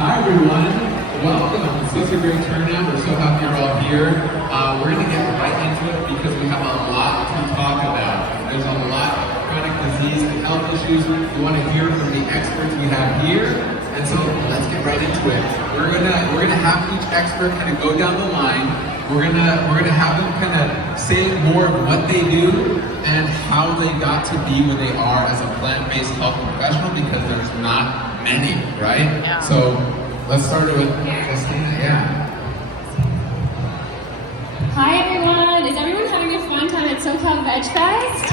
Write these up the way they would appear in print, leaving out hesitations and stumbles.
Hi everyone, welcome. It's such a great turnout. We're so happy you're all here. We're going to get right into it because we have a lot to talk about. There's a lot of chronic disease and health issues. We want to hear from the experts we have here. And so let's get right into it. We're gonna have each expert kind of go down the line. We're gonna have them kind of say more of what they do and how they got to be where they are as a plant-based health professional, because there's not many, right? Yeah. So let's start with Justina. Yeah. Hi everyone! Is everyone having a fun time at SoCal Vegfest?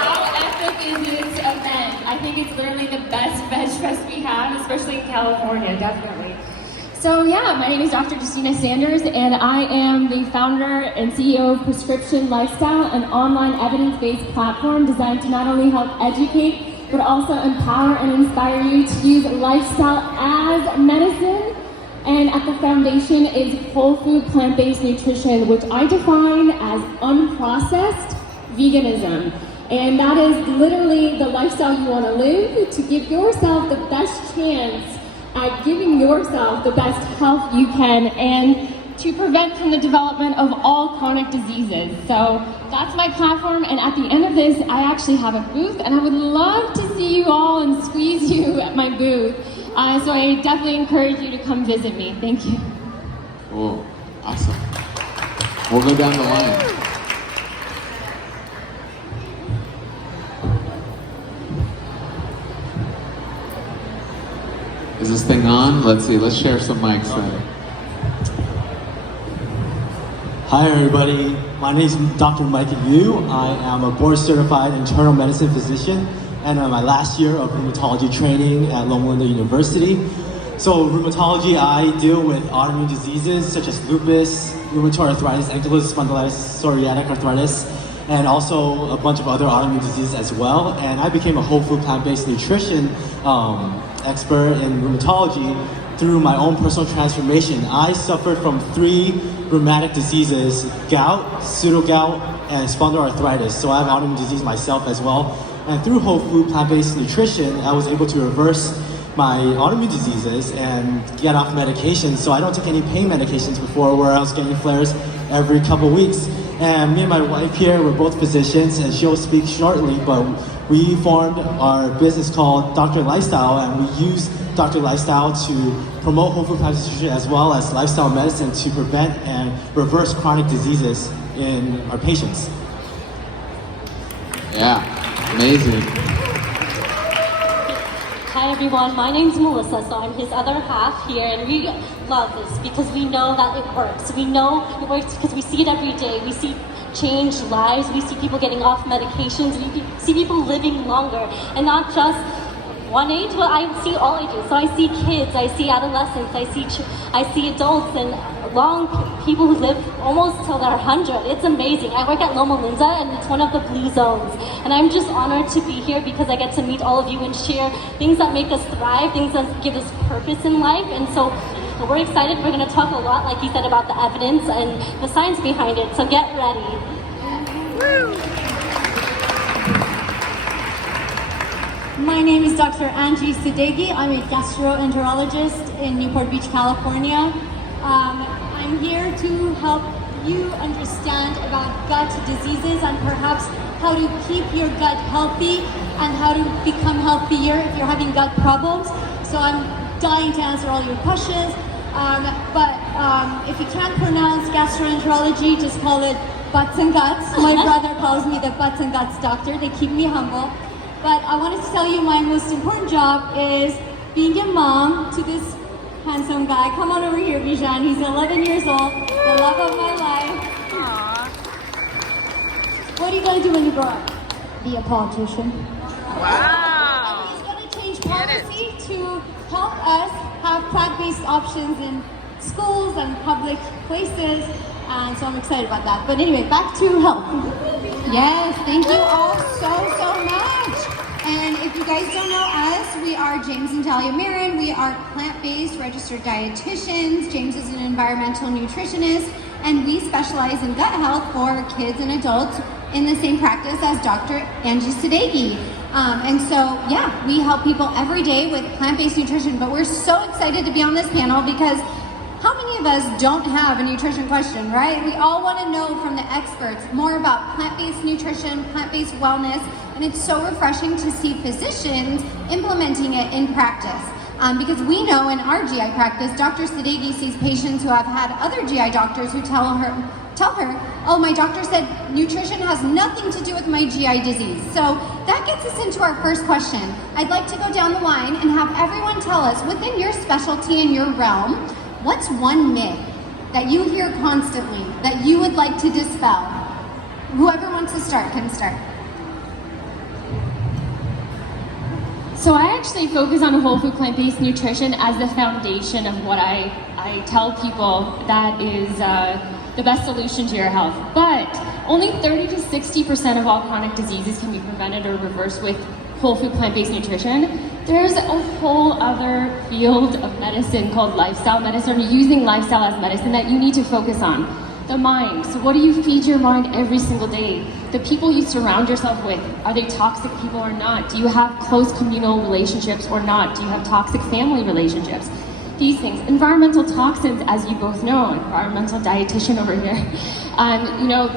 How epic is this event? I think it's literally the best Vegfest we have, especially in California, definitely. So yeah, my name is Dr. Justina Sanders, and I am the founder and CEO of Prescription Lifestyle, an online evidence-based platform designed to not only help educate, but also empower and inspire you to use lifestyle as medicine. And at the foundation is whole food plant-based nutrition, which I define as unprocessed veganism. And that is literally the lifestyle you want to live to give yourself the best chance at giving yourself the best health you can and to prevent from the development of all chronic diseases. So that's my platform, and at the end of this, I actually have a booth, and I would love to see you all and squeeze you at my booth. So I definitely encourage you to come visit me. Thank you. Oh, awesome. We'll go down the line. Is this thing on? Let's see, let's share some mics then. Hi everybody, my name is Dr. Michael Liu. I am a board-certified internal medicine physician, and I'm my last year of rheumatology training at Loma Linda University. So rheumatology, I deal with autoimmune diseases such as lupus, rheumatoid arthritis, ankylosing spondylitis, psoriatic arthritis, and also a bunch of other autoimmune diseases as well. And I became a whole food plant-based nutrition expert in rheumatology through my own personal transformation. I suffered from 3 rheumatic diseases: gout, pseudo-gout, and spondyloarthritis. So I have autoimmune disease myself as well. And through whole food plant-based nutrition, I was able to reverse my autoimmune diseases and get off medications. So I don't take any pain medications before, where I was getting flares every couple weeks. And me and my wife here, we're both physicians, and she'll speak shortly, but we formed our business called Dr. Lifestyle, and we use Dr. Lifestyle to promote whole food plant-based nutrition as well as lifestyle medicine to prevent and reverse chronic diseases in our patients. Yeah, amazing. Hi everyone, my name's Melissa, so I'm his other half here, and we love this because we know that it works. We know it works because we see it every day. We see changed lives, we see people getting off medications, we see people living longer, and not just one age, but I see all ages. So I see kids, I see adolescents, I see adults, and people who live almost till they're 100. It's amazing. I work at Loma Linda, and it's one of the blue zones. And I'm just honored to be here because I get to meet all of you and share things that make us thrive, things that give us purpose in life. And so we're excited. We're going to talk a lot, like you said, about the evidence and the science behind it. So get ready. Woo. My name is Dr. Angie Sadeghi. I'm a gastroenterologist in Newport Beach, California. I'm here to help you understand about gut diseases and perhaps how to keep your gut healthy and how to become healthier if you're having gut problems. So I'm dying to answer all your questions. If you can't pronounce gastroenterology, just call it butts and guts. My brother calls me the butts and guts doctor. They keep me humble. But I wanted to tell you my most important job is being a mom to this handsome guy. Come on over here, Bijan. He's 11 years old, the love of my life. Aww. What are you going to do when you grow up? Be a politician. Wow. And he's going to change policy to help us have plant-based options in schools and public places. And so I'm excited about that. But anyway, back to health. Yes, thank you all so much. And if you guys don't know us, we are James and Talia Marin. We are plant-based registered dietitians. James is an environmental nutritionist, and we specialize in gut health for kids and adults in the same practice as Dr. Angie Sadeghi. And so, yeah, we help people every day with plant-based nutrition, but we're so excited to be on this panel because how many of us don't have a nutrition question, right? We all want to know from the experts more about plant-based nutrition, plant-based wellness, and it's so refreshing to see physicians implementing it in practice. Because we know in our GI practice, Dr. Sadeghi sees patients who have had other GI doctors who tell her, oh, my doctor said nutrition has nothing to do with my GI disease. So that gets us into our first question. I'd like to go down the line and have everyone tell us, within your specialty and your realm, what's one myth that you hear constantly that you would like to dispel? Whoever wants to start can start. So I actually focus on whole food plant-based nutrition as the foundation of what I tell people that is the best solution to your health. But only 30 to 60% of all chronic diseases can be prevented or reversed with whole food plant-based nutrition. There's a whole other field of medicine called lifestyle medicine, or using lifestyle as medicine, that you need to focus on. The mind. So what do you feed your mind every single day? The people you surround yourself with, are they toxic people or not? Do you have close communal relationships or not? Do you have toxic family relationships? These things. Environmental toxins, as you both know, environmental dietitian over here.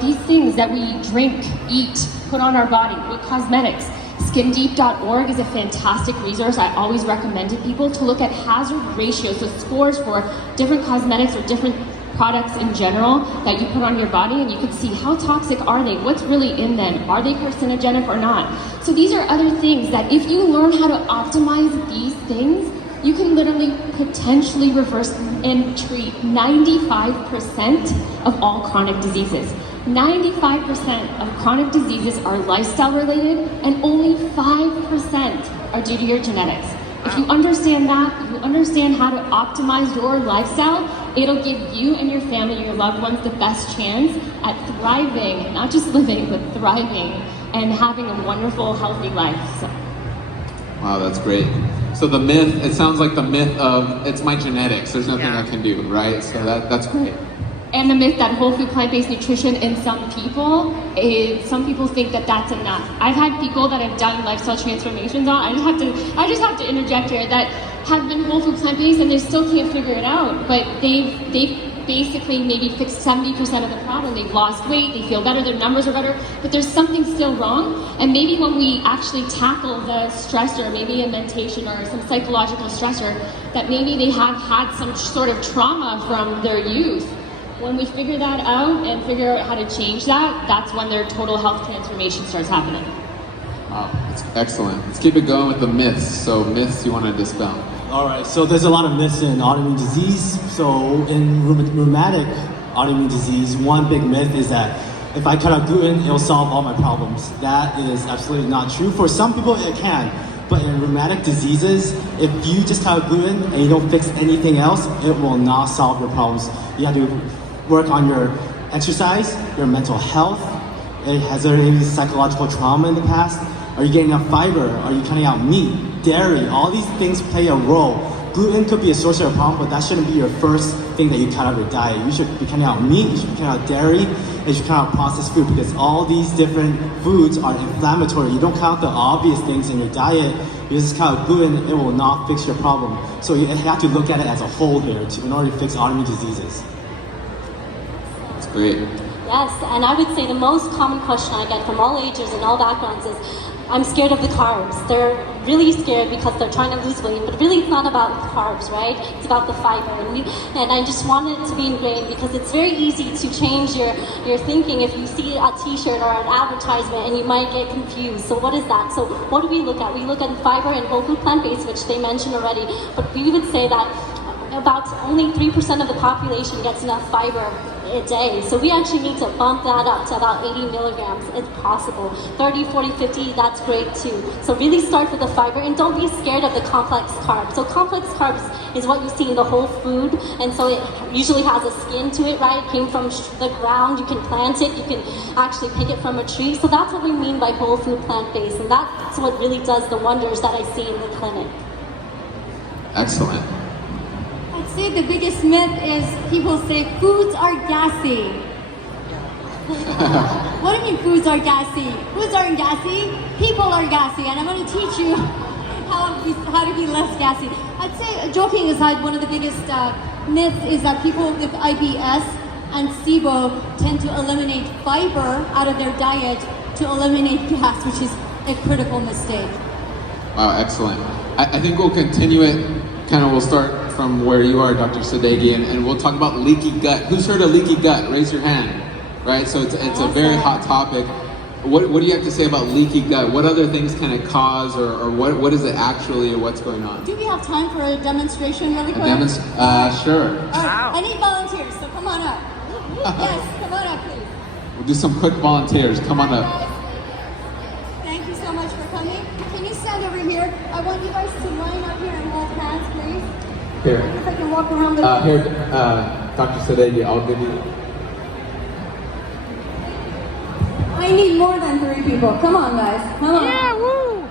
These things that we drink, eat, put on our body, with cosmetics. SkinDeep.org is a fantastic resource. I always recommend to people to look at hazard ratios, so scores for different cosmetics or different products in general that you put on your body, and you can see how toxic are they, what's really in them, are they carcinogenic or not. So these are other things that if you learn how to optimize these things, you can literally potentially reverse and treat 95% of all chronic diseases. 95% of chronic diseases are lifestyle related, and only 5% are due to your genetics. If you understand that, if you understand how to optimize your lifestyle, it'll give you and your family, your loved ones, the best chance at thriving, not just living, but thriving and having a wonderful, healthy life. So. Wow, that's great. So the myth, it sounds like the myth of, it's my genetics, there's nothing I can do, right? So that's great. And the myth that whole food plant-based nutrition in some people think that that's enough. I've had people that have done lifestyle transformations on, I just have to interject here, that have been whole food plant-based and they still can't figure it out, but they've basically maybe fixed 70% of the problem. They've lost weight, they feel better, their numbers are better, but there's something still wrong. And maybe when we actually tackle the stressor, maybe a mentation or some psychological stressor, that maybe they have had some sort of trauma from their youth. When we figure that out and figure out how to change that, that's when their total health transformation starts happening. Wow, that's excellent. Let's keep it going with the myths. So myths you want to dispel. All right, so there's a lot of myths in autoimmune disease. So in rheumatic autoimmune disease, one big myth is that if I cut out gluten, it'll solve all my problems. That is absolutely not true. For some people, it can. But in rheumatic diseases, if you just cut out gluten and you don't fix anything else, it will not solve your problems. You have to work on your exercise, your mental health. Has there any psychological trauma in the past? Are you getting enough fiber? Are you cutting out meat, dairy? All these things play a role. Gluten could be a source of a problem, but that shouldn't be your first thing that you cut out of your diet. You should be cutting out meat, you should be cutting out dairy, and you should cut out processed food, because all these different foods are inflammatory. You don't cut out the obvious things in your diet. You just cut out gluten, it will not fix your problem. So you have to look at it as a whole here in order to fix autoimmune diseases. That's great. Yes, and I would say the most common question I get from all ages and all backgrounds is, I'm scared of the carbs. They're really scared because they're trying to lose weight, but really it's not about the carbs, right? It's about the fiber. And I just want it to be ingrained because it's very easy to change your thinking if you see a t-shirt or an advertisement and you might get confused. So what is that? So what do we look at? We look at fiber and whole food plant-based, which they mentioned already, but we would say that about only 3% of the population gets enough fiber a day. So we actually need to bump that up to about 80 milligrams if possible. 30, 40, 50, that's great too. So really start with the fiber and don't be scared of the complex carbs. So complex carbs is what you see in the whole food, and so it usually has a skin to it, right? It came from the ground, you can plant it, you can actually pick it from a tree. So that's what we mean by whole food plant-based, and that's what really does the wonders that I see in the clinic. Excellent. I'd say the biggest myth is people say foods are gassy. What do you mean foods are gassy? Foods aren't gassy, people are gassy, and I'm going to teach you how to be less gassy. I'd say, joking aside, one of the biggest myths is that people with IBS and SIBO tend to eliminate fiber out of their diet to eliminate gas, which is a critical mistake. Wow, excellent. I think we'll continue it, we'll start from where you are, Dr. Sadeghi, and we'll talk about leaky gut. Who's heard of leaky gut? Raise your hand. Right, so it's a very hot topic. What do you have to say about leaky gut? What other things can it cause, or what is it actually, or what's going on? Do we have time for a demonstration really quick? Sure. All right, I need volunteers, so come on up. Yes, come on up, please. We'll do some quick volunteers. Come on up. Thank you so much for coming. Can you stand over here? I want you guys to line up here and hold hands, please. Here. If I can walk around the Here, Dr. Sadeghi, I'll give you. I need more than 3 people. Come on, guys. Come on. Yeah, woo!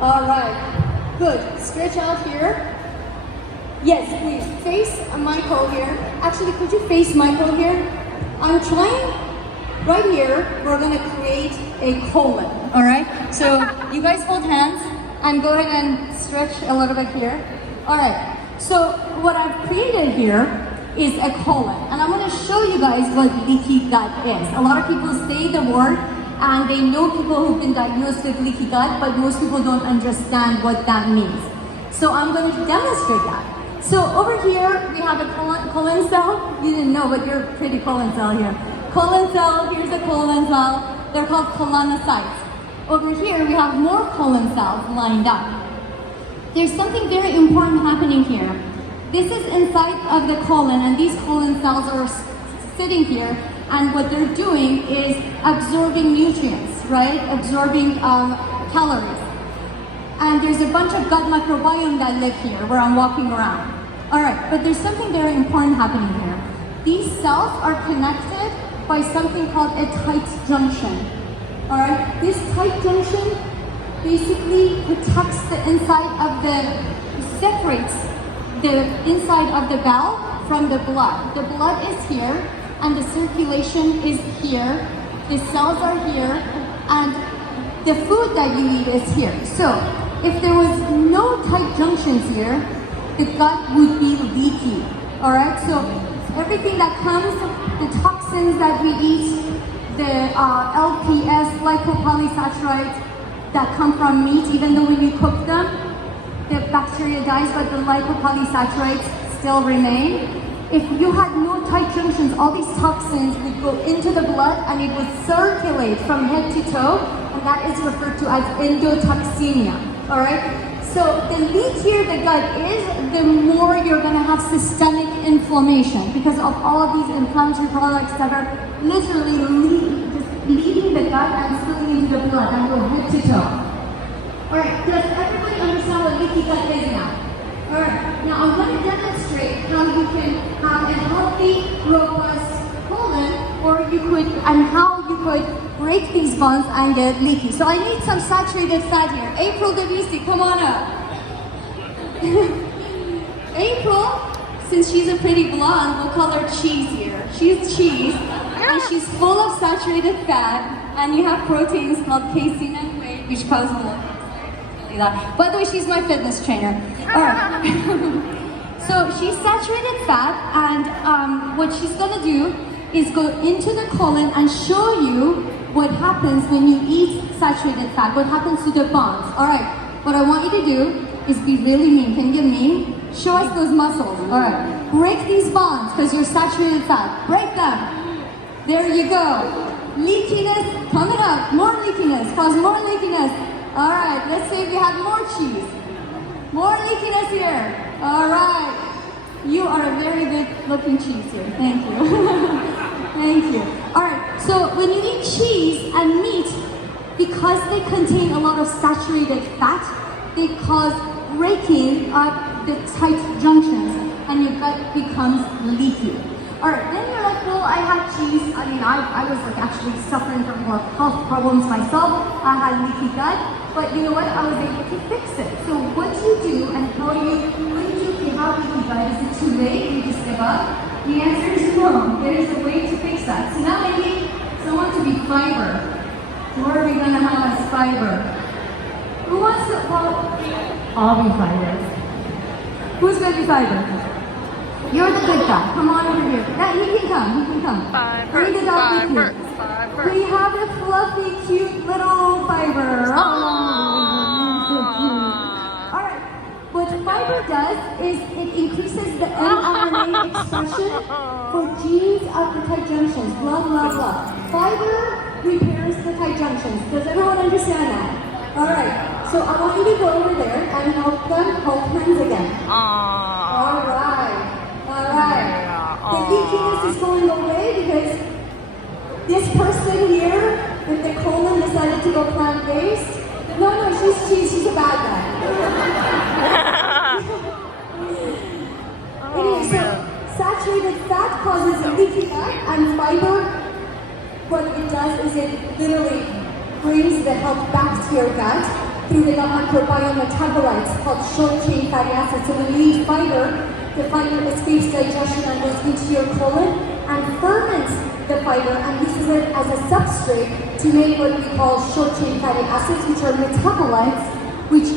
All right. Good. Stretch out here. Yes, please. Face Michael here. Actually, could you face Michael here? I'm trying. Right here, we're going to create a colon. All right? So you guys hold hands and go ahead and stretch a little bit here. All right. So what I've created here is a colon, and I'm going to show you guys what leaky gut is. A lot of people say the word and they know people who've been diagnosed with leaky gut, but most people don't understand what that means. So I'm going to demonstrate that. So over here we have a colon cell. You didn't know, but you're a pretty colon cell here. Colon cell, here's a colon cell. They're called colonocytes. Over here we have more colon cells lined up. There's something very important happening here. This is inside of the colon, and these colon cells are sitting here, and what they're doing is absorbing nutrients, right? Absorbing calories. And there's a bunch of gut microbiome that live here where I'm walking around. All right, but there's something very important happening here. These cells are connected by something called a tight junction. All right, this tight junction basically protects the inside of separates the inside of the bowel from the blood. The blood is here, and the circulation is here. The cells are here, and the food that you eat is here. So, if there was no tight junctions here, the gut would be leaky. All right. So, everything that comes, the toxins that we eat, the LPS, lipopolysaccharides that come from meat, even though when you cook them, the bacteria dies, but the lipopolysaccharides still remain. If you had no tight junctions, all these toxins would go into the blood and it would circulate from head to toe, and that is referred to as endotoxemia. All right? So the leakier the gut is, the more you're going to have systemic inflammation because of all of these inflammatory products that are literally just leaving the gut and spilling into the blood and go head to toe. All right, does everybody understand what leaky gut is now? All right, now I'm going to demonstrate how you can have a healthy, robust colon, or how you could break these bonds and get leaky. So I need some saturated fat here. April WC, come on up. April, since she's a pretty blonde, we'll call her cheese here. She's cheese, and she's full of saturated fat, and you have proteins called casein and whey, which cause more. That. By the way, she's my fitness trainer. All right. So she's saturated fat, and what she's gonna do is go into the colon and show you what happens when you eat saturated fat, what happens to the bonds. All right, what I want you to do is be really mean. Can you get mean? Show us those muscles. All right, break these bonds because you're saturated fat. Break them. There you go. Leakiness coming up. More leakiness, cause more leakiness. All right, let's say we have more cheese. More leakiness here. All right. You are a very good looking cheese here. Thank you. Thank you. All right, so when you eat cheese and meat, because they contain a lot of saturated fat, they cause breaking of the tight junctions and your gut becomes leaky. All right, then you're like, well, I had cheese. I mean, I was like actually suffering from more health problems myself. I had leaky gut. But you know what? I was able to fix it. So what do you do and how do you, when you have leaky gut, is it too late? You just give up? The answer is no. There is a way to fix that. So now I need Someone to be fiber. What are we gonna have as fiber? Who wants to, well, I'll be fiber. Who's gonna be fiber? You're the good guy. Come on over here. Yeah, he can come. Bring the dog with you. We have a fluffy, cute little fiber. Alright. What fiber does is it increases the mRNA expression for genes of the tight junctions. Blah. Fiber repairs the tight junctions. Does everyone understand that? Alright. So I want you to go over there and help them hold hands again. Alright. The leakiness is going away because this person here with the colon decided to go plant-based. No, she's a bad guy. Anyway, so saturated fat causes leaky gut, and fiber, what it does is it literally brings the health back to your gut through the microbiome metabolites called short-chain fatty acids. So when you eat fiber, the fiber escapes digestion and goes into your colon and ferments the fiber and uses it as a substrate to make what we call short-chain fatty acids, which are metabolites, which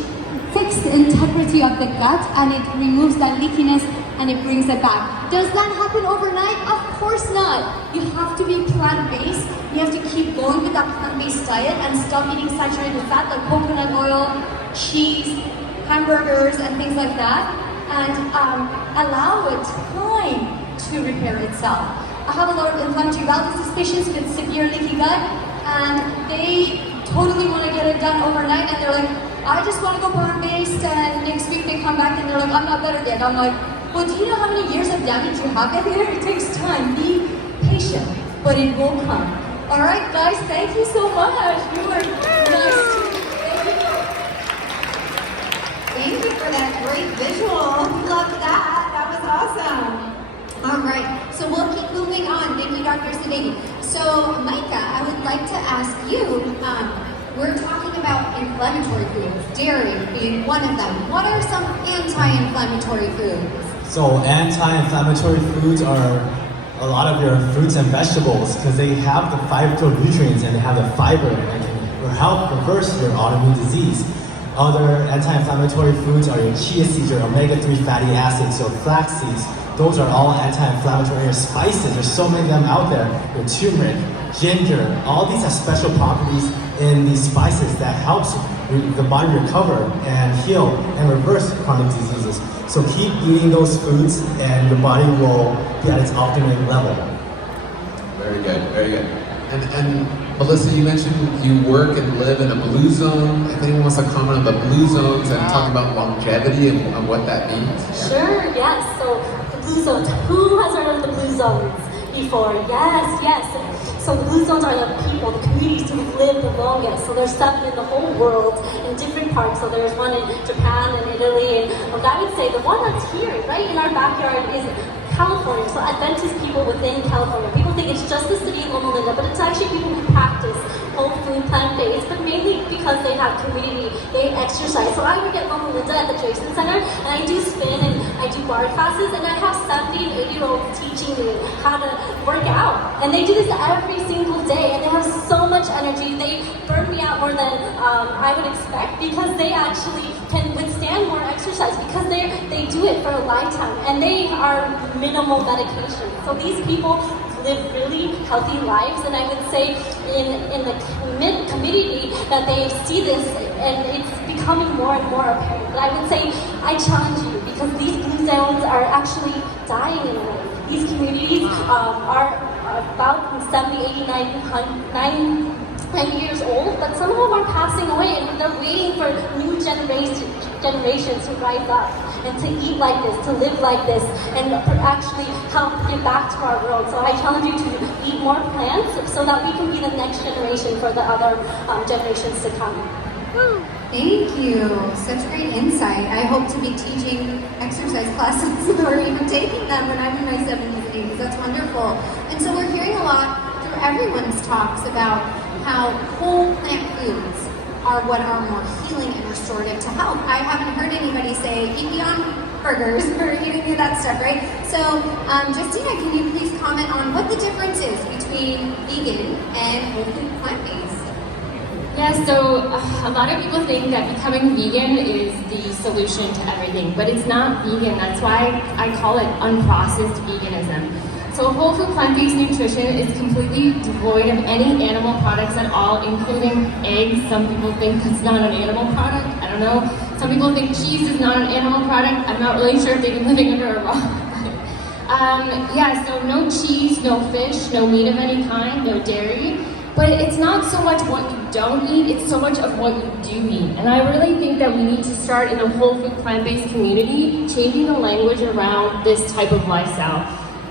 fix the integrity of the gut and it removes that leakiness and it brings it back. Does that happen overnight? Of course not. You have to be plant-based. You have to keep going with that plant-based diet and stop eating saturated fat like coconut oil, cheese, hamburgers, and things like that. And allow it time to repair itself. I have a lot of inflammatory bowel disease patients with severe leaky gut, and they totally want to get it done overnight, and they're like, I just want to go plant-based, and next week they come back and they're like, I'm not better yet. I'm like, well, do you know how many years of damage you have in here? It takes time. Be patient, but it will come. All right, guys, thank you so much. You were nice. Thank you for that great visual. Love that. That was awesome. All right, so we'll keep moving on. Thank you, Dr. Sadeghi. So, Micah, I would like to ask you, we're talking about inflammatory foods, dairy being one of them. What are some anti-inflammatory foods? So anti-inflammatory foods are a lot of your fruits and vegetables because they have the phytonutrients and they have the fiber and can help reverse your autoimmune disease. Other anti-inflammatory foods are your chia seeds, your omega-3 fatty acids, so flax seeds. Those are all anti-inflammatory. Your spices, there's so many of them out there. Your turmeric, ginger, all these have special properties in these spices that helps the body recover and heal and reverse chronic diseases. So keep eating those foods and your body will be at its optimum level. Very good. And Melissa, you mentioned you work and live in a blue zone. If anyone wants to comment on the blue zones and talk about longevity and what that means. Sure, yes. So the blue zones. Who has heard of the blue zones before? Yes. So the blue zones are the people, the communities who live the longest. So there's 7 in the whole world in different parts. So there's one in Japan and Italy. And I would say the one that's here, right in our backyard, is California. So Adventist people within California. People think it's just the city of Loma Linda, but it's actually people who practice whole food, plant-based, but mainly because they have community, they exercise. So I work at Loma Linda at the Jason Center, and I do spin and I do bar classes, and I have 70 and 80-year-olds teaching me how to work out. And they do this every single day, and they have so much energy. They burn me out more than I would expect because they actually can withstand more exercise because they do it for a lifetime, and they are minimal medication. So these people live really healthy lives, and I would say in the community that they see this and it's becoming more and more apparent. But I would say I challenge you because these blue zones are actually dying in a way. These communities are about 70, 80, 90 years old, but some of them are passing away and they're waiting for new generations to rise up and to eat like this, to live like this, and actually help give back to our world. So I challenge you to eat more plants so that we can be the next generation for the other generations to come. Thank you. Such great insight. I hope to be teaching exercise classes or even taking them when I'm in my 70s and 80s. That's wonderful. And so we're hearing a lot through everyone's talks about how whole plant foods are what are more healing and restorative to health. I haven't heard anybody say eat beyond burgers, we're eating that stuff, right? So, Justina, can you please comment on what the difference is between vegan and whole food plant-based? Yeah, so a lot of people think that becoming vegan is the solution to everything, but it's not vegan. That's why I call it unprocessed veganism. So whole food plant-based nutrition is completely devoid of any animal products at all, including eggs. Some people think it's not an animal product. I don't know. Some people think cheese is not an animal product. I'm not really sure if they've been living under a rock. Yeah, so no cheese, no fish, no meat of any kind, no dairy. But it's not so much what you don't eat, it's so much of what you do eat. And I really think that we need to start in a whole food plant-based community, changing the language around this type of lifestyle.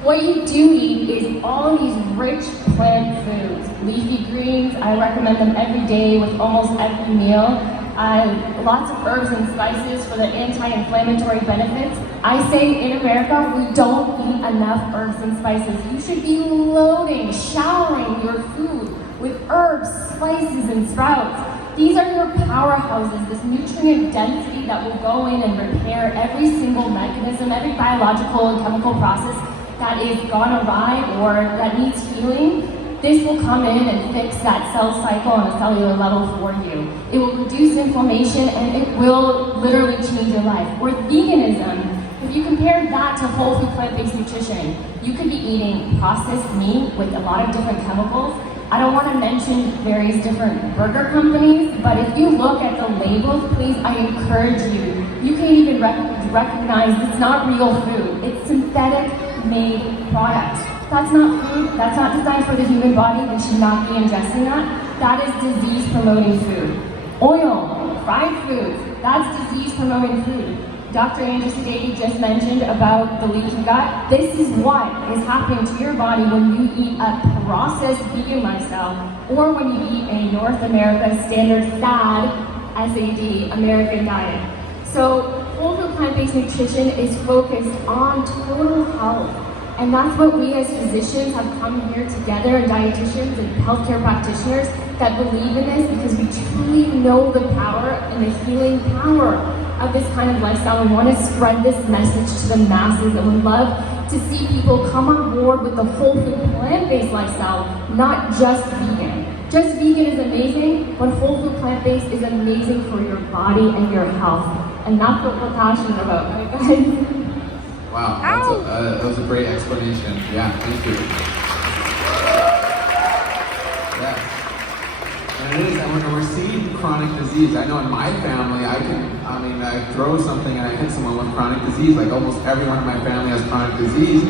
What you do eat is all these rich plant foods, leafy greens. I recommend them every day with almost every meal. Lots of herbs and spices for the anti-inflammatory benefits. I say in America, we don't eat enough herbs and spices. You should be loading, showering your food with herbs, spices, and sprouts. These are your powerhouses, this nutrient density that will go in and repair every single mechanism, every biological and chemical process that is gone awry or that needs healing. This will come in and fix that cell cycle on a cellular level for you. It will reduce inflammation and it will literally change your life. Or veganism, if you compare that to whole food plant-based nutrition, you could be eating processed meat with a lot of different chemicals. I don't want to mention various different burger companies, but if you look at the labels, please, I encourage you. You can't even recognize it's not real food. It's synthetic made products. That's not food. That's not designed for the human body. We should not be ingesting that. That is disease promoting food. Oil, fried foods, that's disease promoting food. Dr. Angie Sadeghi just mentioned about the leaky gut. This is what is happening to your body when you eat a processed vegan lifestyle or when you eat a North America standard SAD, American diet. So whole food plant-based nutrition is focused on total health. And that's what we as physicians have come here together, and dietitians and healthcare practitioners that believe in this because we truly know the power and the healing power of this kind of lifestyle. We want to spread this message to the masses, and we love to see people come on board with the whole food plant-based lifestyle, not just vegan. Just vegan is amazing, but whole food plant-based is amazing for your body and your health. And that's what we're passionate about, right guys? Wow, that was a great explanation. Yeah, thank you. Yeah. And it is, and we're seeing chronic disease. I know in my family, I throw something and I hit someone with chronic disease. Like almost everyone in my family has chronic disease.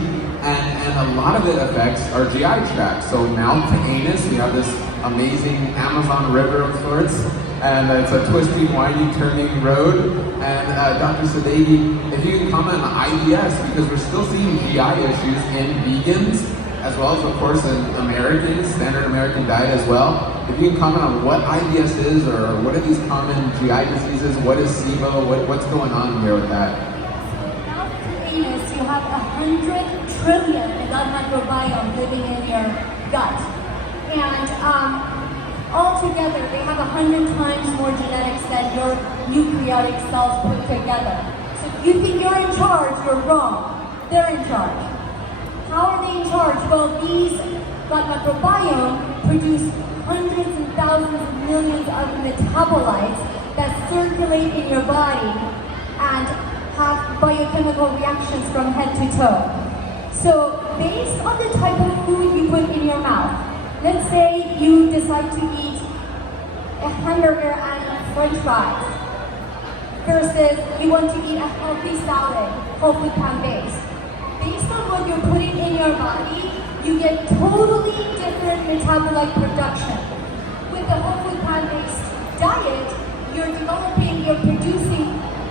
And a lot of it affects our GI tract. So mouth to anus, we have this amazing Amazon river of sorts. And it's a twisty, windy, turning road. And Dr. Sadeghi, if you can comment on IBS, because we're still seeing GI issues in vegans, as well as, of course, in Americans, standard American diet as well. If you can comment on what IBS is, or what are these common GI diseases, what is SIBO, what's going on here with that? Mouth to anus, you have 100 trillion gut microbiome living in your gut. And altogether, they have 100 times more genetics than your eukaryotic cells put together. So if you think you're in charge, you're wrong. They're in charge. How are they in charge? Well, these gut microbiome produce hundreds and thousands of millions of metabolites that circulate in your body and have biochemical reactions from head to toe. So based on the type of food you put in your mouth, let's say you decide to eat a hamburger and french fries versus you want to eat a healthy salad, whole food plant-based. Based on what you're putting in your body, you get totally different metabolite production. With the whole food plant-based diet, you're producing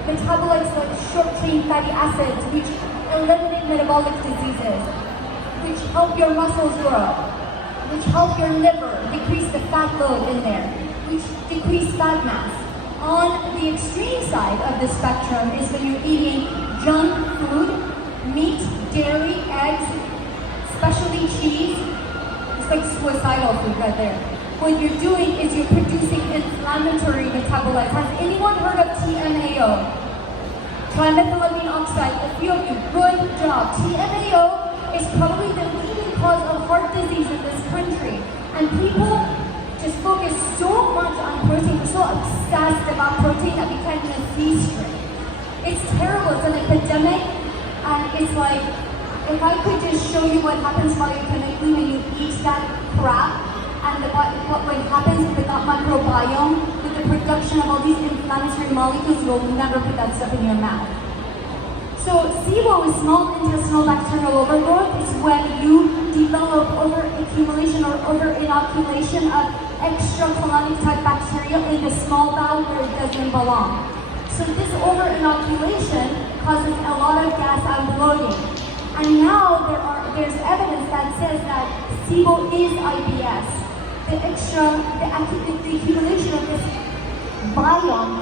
metabolites like short-chain fatty acids, which eliminate metabolic diseases, which help your muscles grow, which help your liver decrease the fat load in there, which decrease fat mass. On the extreme side of the spectrum is when you're eating junk food, meat, dairy, eggs, especially cheese. It's like suicidal food right there. What you're doing is you're producing inflammatory metabolites. Has anyone heard of TMAO? Trimethylamine monoxide, a few of you, good job. TMAO is probably the leading cause of heart disease in this country. And people just focus so much on protein, we're so obsessed about protein that we can't even see straight. It's terrible, it's an epidemic, and it's like, if I could just show you what happens biochemically when you eat that crap, and what happens with the gut microbiome, with the production of all these inflammatory molecules, you'll never put that stuff in your mouth. So SIBO is small intestinal bacterial overgrowth. It's when you develop over-accumulation or over-inoculation of extra colonic type bacteria in the small bowel where it doesn't belong. So this over-inoculation causes a lot of gas and bloating. And now there's evidence that says that SIBO is IBS. The accumulation of this biome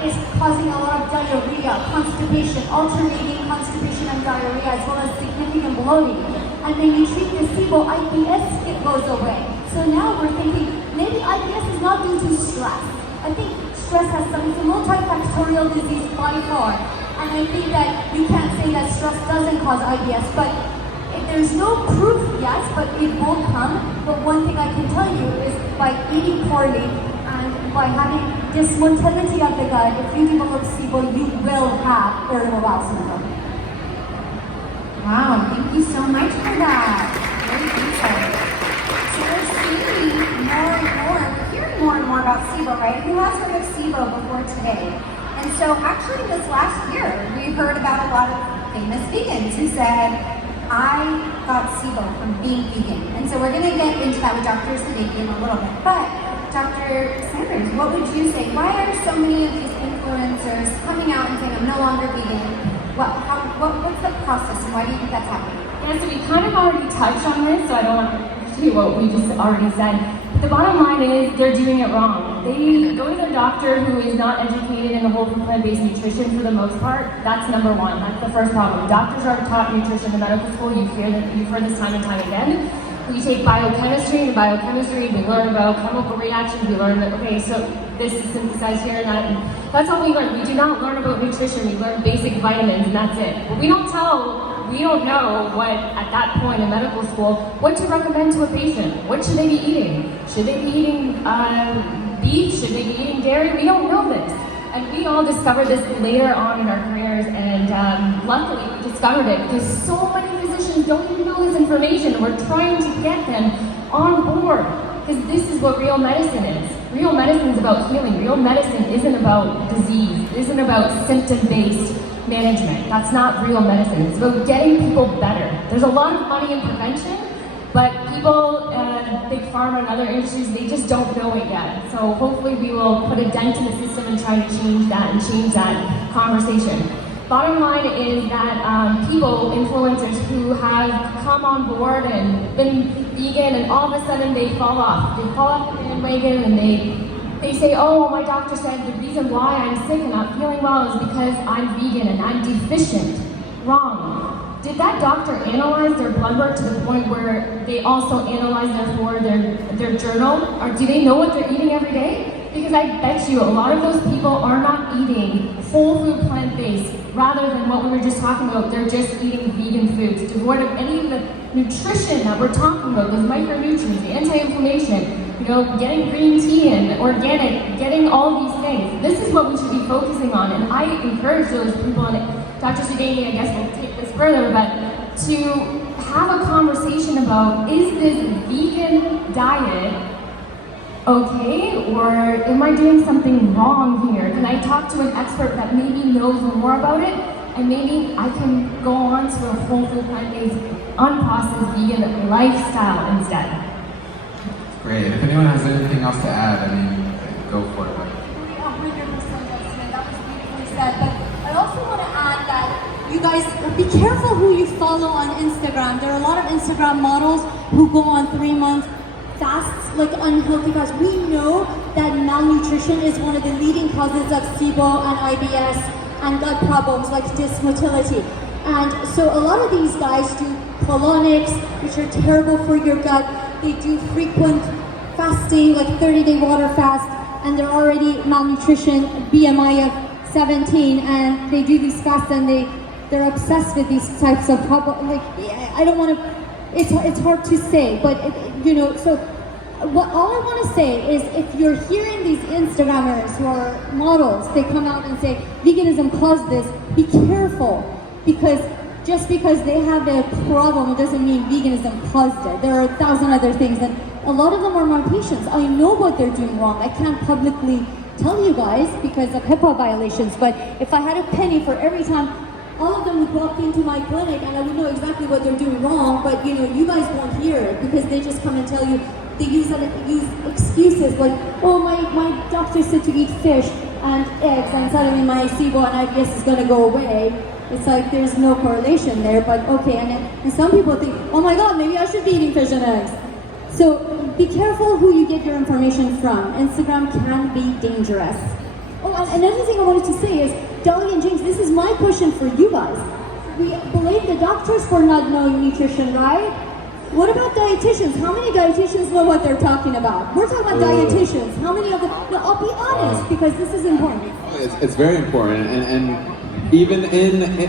is causing a lot of diarrhea, constipation, alternating constipation and diarrhea, as well as significant bloating. And then you treat the SIBO, IBS, it goes away. So now we're thinking, maybe IBS is not due to stress. I think stress has it's a multifactorial disease by far. And I think that you can't say that stress doesn't cause IBS, but there's no proof yet, but it will come. But one thing I can tell you is by eating poorly and by having dysmotility of the gut, if you develop SIBO, you will have irritable bowel syndrome. Wow, thank you so much for that. Very insight. So we're seeing more and more, we're hearing more and more about SIBO, right? Who has heard of SIBO before today? And so actually this last year, we heard about a lot of famous vegans who said, I got SIBO from being vegan. And so we're going to get into that with Dr. Sadeghi in a little bit. But Dr. Sanders, what would you say? Why are so many of these influencers coming out and saying, I'm no longer vegan? What's the process and why do you think that's happening? Yeah, so we kind of already touched on this, so I don't want to repeat what we just already said. But the bottom line is they're doing it wrong. They go to their doctor who is not educated in the whole food plant-based nutrition for the most part. That's number one. That's the first problem. Doctors are taught nutrition in medical school. You've heard this time and time again. We take biochemistry, and in biochemistry we learn about chemical reactions, we learn that, okay, so this is synthesized here and that, and that's all we learn. We do not learn about nutrition, we learn basic vitamins and that's it. But we don't know what, at that point in medical school, what to recommend to a patient. What should they be eating? Should they be eating beef? Should they be eating dairy? We don't know this. And we all discovered this later on in our careers, and luckily we discovered it because so many physicians don't even know this information, and we're trying to get them on board because this is what real medicine is. Real medicine is about healing. Real medicine isn't about disease. It isn't about symptom-based management. That's not real medicine. It's about getting people better. There's a lot of money in prevention, but people, big pharma and other industries, they just don't know it yet. So hopefully we will put a dent in the system and try to change that and change that conversation. Bottom line is that people, influencers who have come on board and been vegan and all of a sudden they fall off. They fall off the bandwagon and they say, oh, my doctor said the reason why I'm sick and not feeling well is because I'm vegan and I'm deficient. Wrong. Did that doctor analyze their blood work to the point where they also analyze their journal? Or do they know what they're eating every day? Because I bet you a lot of those people are not eating whole food plant-based rather than what we were just talking about. They're just eating vegan foods, devoid of any of the nutrition that we're talking about, those micronutrients, the anti-inflammation, getting green tea and organic, getting all these things. This is what we should be focusing on, and I encourage those people, and Dr. Sadeghi, I guess, will take this further, but to have a conversation about, is this vegan diet okay, or am I doing something wrong here? Can I talk to an expert that maybe knows more about it, and maybe I can go on to a whole food plant-based, unprocessed vegan lifestyle instead? Great. If anyone has anything else to add, go for it. 100%, Justin. That was beautifully said. But I also want to add that you guys be careful who you follow on Instagram. There are a lot of Instagram models who go on 3-month fasts, like unhealthy fasts. We know that malnutrition is one of the leading causes of SIBO and IBS and gut problems like dysmotility. And so a lot of these guys do colonics, which are terrible for your gut. They do frequent fasting, like 30-day water fast, and they're already malnutrition, BMI of 17, and they do these fasts, and they're obsessed with these types of problem. Like, I don't want to. It's hard to say, but so. All I want to say is, if you're hearing these Instagrammers who are models, they come out and say veganism caused this, be careful, because just because they have a problem, it doesn't mean veganism caused it. There are 1,000 other things, and a lot of them are my patients. I know what they're doing wrong. I can't publicly tell you guys because of HIPAA violations, but if I had a penny for every time all of them would walk into my clinic, and I would know exactly what they're doing wrong, but you guys won't hear it because they just come and tell you. They use excuses like, oh, my doctor said to eat fish and eggs, and suddenly my SIBO and IBS is going to go away. It's like there's no correlation there, but okay. And some people think, oh my God, maybe I should be eating fish and eggs. So be careful who you get your information from. Instagram can be dangerous. Oh, and another thing I wanted to say is, Dolly and James, this is my question for you guys. We blame the doctors for not knowing nutrition, right? What about dietitians? How many dietitians know what they're talking about? We're talking about dietitians. How many of them? No, I'll be honest, because this is important. It's very important, and even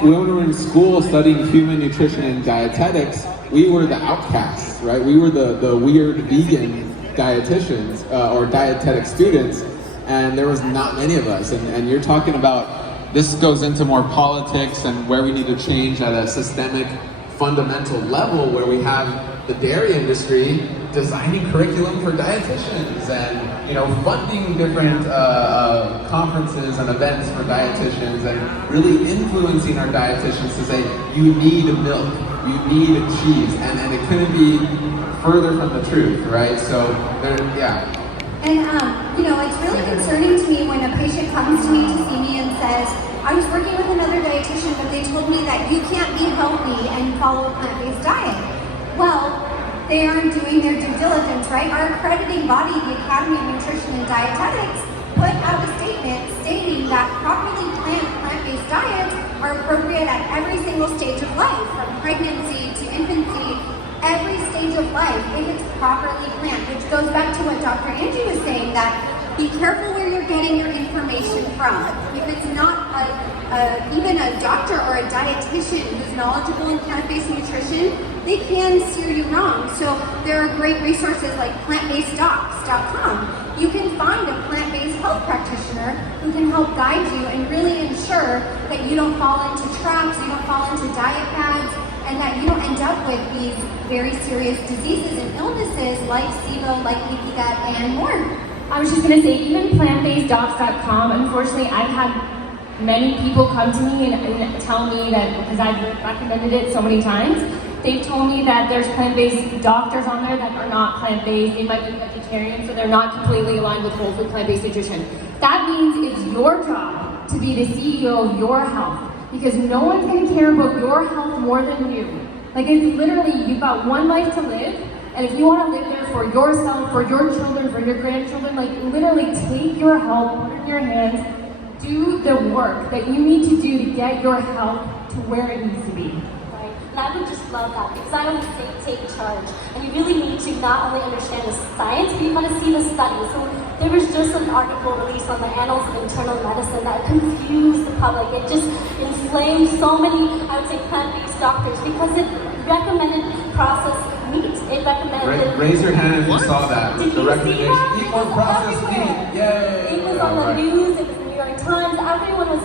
when we were in school studying human nutrition and dietetics, we were the outcasts, right? We were the weird vegan dietitians or dietetic students, and there was not many of us. And you're talking about, this goes into more politics and where we need to change at a systemic, fundamental level, where we have the dairy industry designing curriculum for dietitians and funding different conferences and events for dietitians, and really influencing our dietitians to say, you need milk, you need cheese, and it couldn't be further from the truth, right? So yeah. And it's really concerning to me when a patient comes to me to see me and says, I was working with another dietitian, but they told me that you can't be healthy and follow a plant-based diet. Well, they aren't doing their due diligence, right? Our accrediting body, the Academy of Nutrition and Dietetics, put out a statement stating that properly planned plant-based diets are appropriate at every single stage of life, from pregnancy to infancy, every stage of life, if it's properly planned, which goes back to what Dr. Angie was saying, that be careful where you're getting your information from. If it's not even a doctor or a dietitian who's knowledgeable in plant-based nutrition, they can steer you wrong. So there are great resources like plantbaseddocs.com. You can find a plant-based health practitioner who can help guide you and really ensure that you don't fall into traps, you don't fall into diet fads, and that you don't end up with these very serious diseases and illnesses like SIBO, like leaky gut, and more. I was just going to say, even plantbaseddocs.com, unfortunately, I've had many people come to me and tell me that, because I've recommended it so many times, they've told me that there's plant-based doctors on there that are not plant-based. They might be vegetarian, so they're not completely aligned with whole food plant-based nutrition. That means it's your job to be the CEO of your health, because no one's going to care about your health more than you. Like, it's literally, you've got one life to live, and if you want to live there for yourself, for your children, for your grandchildren, like, literally take your health, put it in your hands, do the work that you need to do to get your health to where it needs to be. Right. And I would just love that, because I always say take charge. And you really need to not only understand the science, but you want to see the studies. So there was just an article released on the Annals of Internal Medicine that confused the public. It just inflamed so many, I would say, plant-based doctors, because it recommended processed meat. It recommended... Raise your hand if you saw that. Did the you recommendation, see that? eat more processed meat. Yay! It was on the news, it was in the New York Times. Everyone was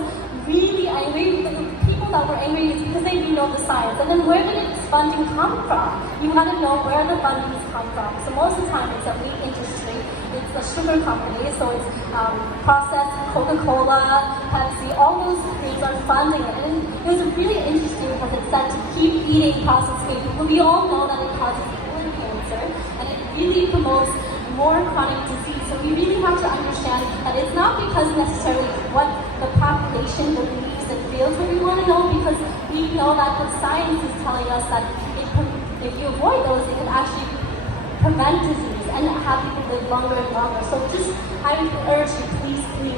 really angry. The people that were angry is because they didn't know the science. And then where did its funding come from? You want to know where the fundings come from. So most of the time it's a meat industry. It's a sugar company, so it's processed Coca-Cola, Pepsi, all those things are funding it. And it was really interesting because it said to keep eating processed food. But we all know that it causes colon cancer, and it really promotes more chronic disease. So we really have to understand that it's not because necessarily what the population believes and feels that we want to know, because we know that the science is telling us that if you avoid those, it can actually prevent disease and have people live longer and longer. So I urge you, please, be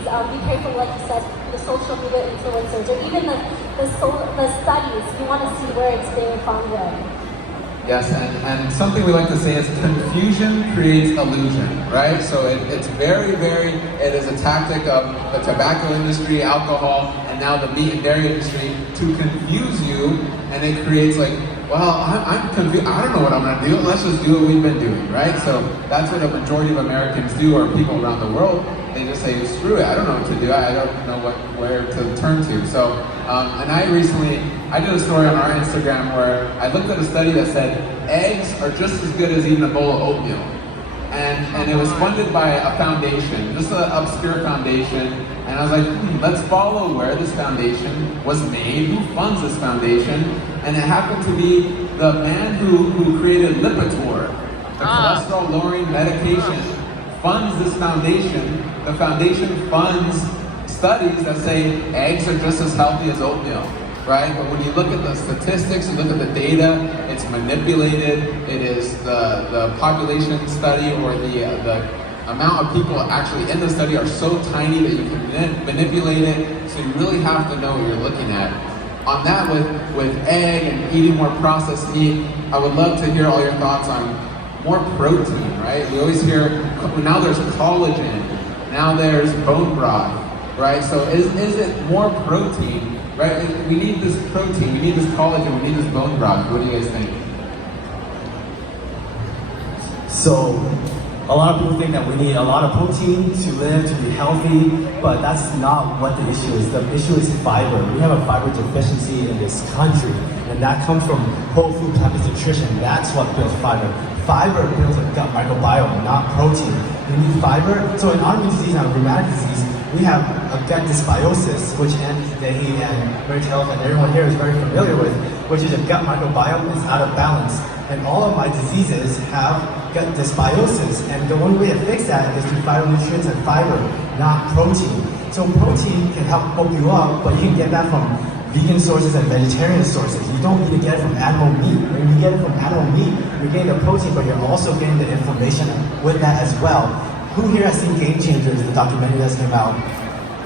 careful, like you said, the social media influencers, or even the studies. You want to see where it's being founded. Yes, and something we like to say is confusion creates illusion, right? So it's it is a tactic of the tobacco industry, alcohol, and now the meat and dairy industry to confuse you, and it creates like, well, I'm confused, I don't know what I'm gonna do, let's just do what we've been doing, right? So that's what a majority of Americans do, or people around the world. They just say, screw it, I don't know what to do, I don't know where to turn to. So, and I did a story on our Instagram where I looked at a study that said eggs are just as good as eating a bowl of oatmeal. And it was funded by a foundation, just an obscure foundation. And I was like, let's follow where this foundation was made, who funds this foundation. And it happened to be the man who created Lipitor, the cholesterol lowering medication, funds this foundation. The foundation funds studies that say eggs are just as healthy as oatmeal, right? But when you look at the statistics, you look at the data, it's manipulated. It is the population study, or the amount of people actually in the study are so tiny that you can manipulate it. So you really have to know what you're looking at. On that, with egg and eating more processed meat, I would love to hear all your thoughts on more protein, right? We always hear, now there's collagen, now there's bone broth, right? So is it more protein, right? We need this protein, we need this collagen, we need this bone broth. What do you guys think? So, a lot of people think that we need a lot of protein to live, to be healthy, but that's not what the issue is. The issue is fiber. We have a fiber deficiency in this country, and that comes from whole food plant-based nutrition. That's what builds fiber. Fiber builds a gut microbiome, not protein. We need fiber. So in autoimmune disease and rheumatic disease, we have a gut dysbiosis, which Angie Sadeghi and Mary Taylor and everyone here is very familiar with, which is a gut microbiome is out of balance. And all of my diseases have gut dysbiosis, and the only way to fix that is through phytonutrients and fiber, not protein. So protein can help bulk you up, but you can get that from vegan sources and vegetarian sources. You don't need to get it from animal meat. When you get it from animal meat, you're getting the protein, but you're also getting the inflammation with that as well. Who here has seen Game Changers, the documentary that came out?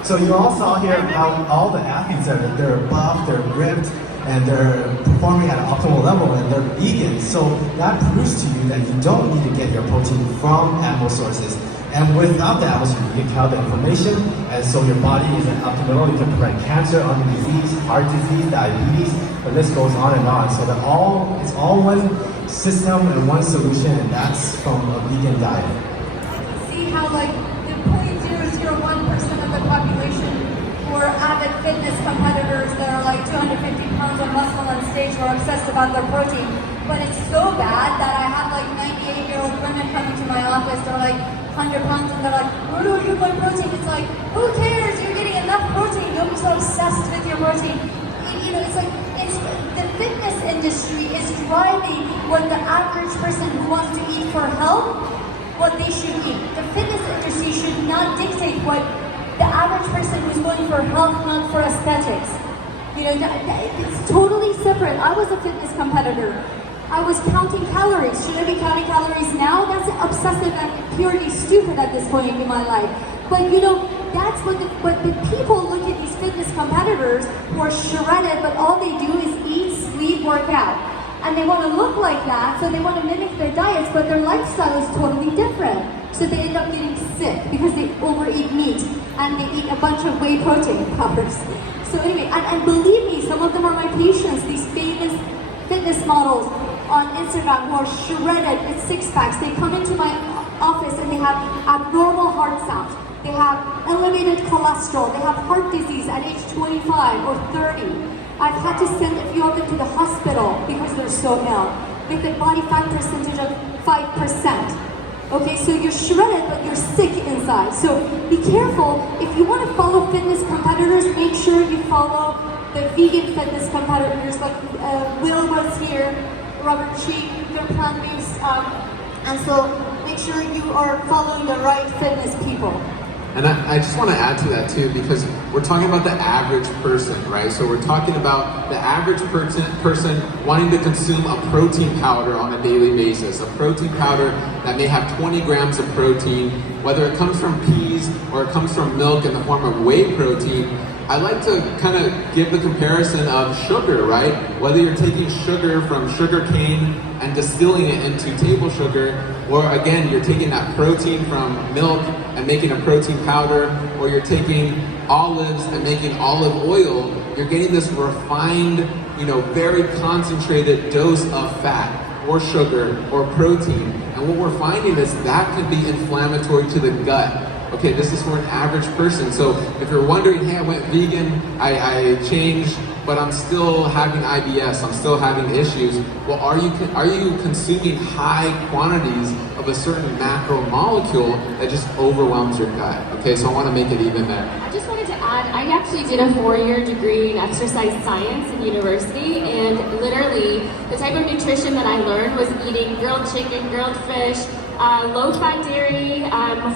So you all saw here how all the athletes they're buff, they're ripped, and they're performing at an optimal level, and they're vegan. So that proves to you that you don't need to get your protein from animal sources. And without the animals, you can count the inflammation, and so your body is at optimal. You can prevent cancer, lung disease, heart disease, diabetes. The list goes on and on. So it's all one system and one solution, and that's from a vegan diet. See how like the 0.001% of the population who are avid fitness competitors that are like 250 pounds of muscle on stage are obsessed about their protein. But it's so bad that I have like 98-year-old women coming to my office. They're like 100 pounds and they're like, where do I get my protein? It's like, who cares? You're getting enough protein. Don't be so obsessed with your protein. You know, it's like, the fitness industry is driving what the average person who wants to eat for health, what they should eat. The fitness industry should not dictate what the average person who's going for health, not for aesthetics. You know, it's totally separate. I was a fitness competitor. I was counting calories. Should I be counting calories now? That's obsessive and purely stupid at this point in my life. But you know, that's what the people look at these fitness competitors who are shredded, but all they do is eat, sleep, work out. And they want to look like that, so they want to mimic their diets, but their lifestyle is totally different. So they end up getting sick because they overeat meat and they eat a bunch of whey protein powders. So anyway, and believe me, some of them are my patients, these famous fitness models on Instagram who are shredded with six packs. They come into my office and they have abnormal heart sounds. They have elevated cholesterol. They have heart disease at age 25 or 30. I've had to send a few of them to the hospital because they're so ill. With a body fat percentage of 5%. Okay, so you're shredded, but you're sick inside. So be careful. If you want to follow fitness competitors, make sure you follow the vegan fitness competitors like Will was here, Robert Cheek, they're plant-based, and so make sure you are following the right fitness people. And I just want to add to that too, because we're talking about the average person, right? So we're talking about the average person wanting to consume a protein powder on a daily basis, a protein powder that may have 20 grams of protein, whether it comes from peas or it comes from milk in the form of whey protein. I like to kind of give the comparison of sugar, right? Whether you're taking sugar from sugar cane and distilling it into table sugar, or again, you're taking that protein from milk and making a protein powder, or you're taking olives and making olive oil, you're getting this refined, very concentrated dose of fat or sugar or protein. And what we're finding is that could be inflammatory to the gut. Okay, this is for an average person. So if you're wondering, hey, I went vegan, I changed, but I'm still having IBS, I'm still having issues. Well, are you consuming high quantities of a certain macromolecule that just overwhelms your gut? Okay, so I want to make it even there. I just wanted to add, I actually did a 4-year degree in exercise science in university, and literally the type of nutrition that I learned was eating grilled chicken, grilled fish, low-fat dairy,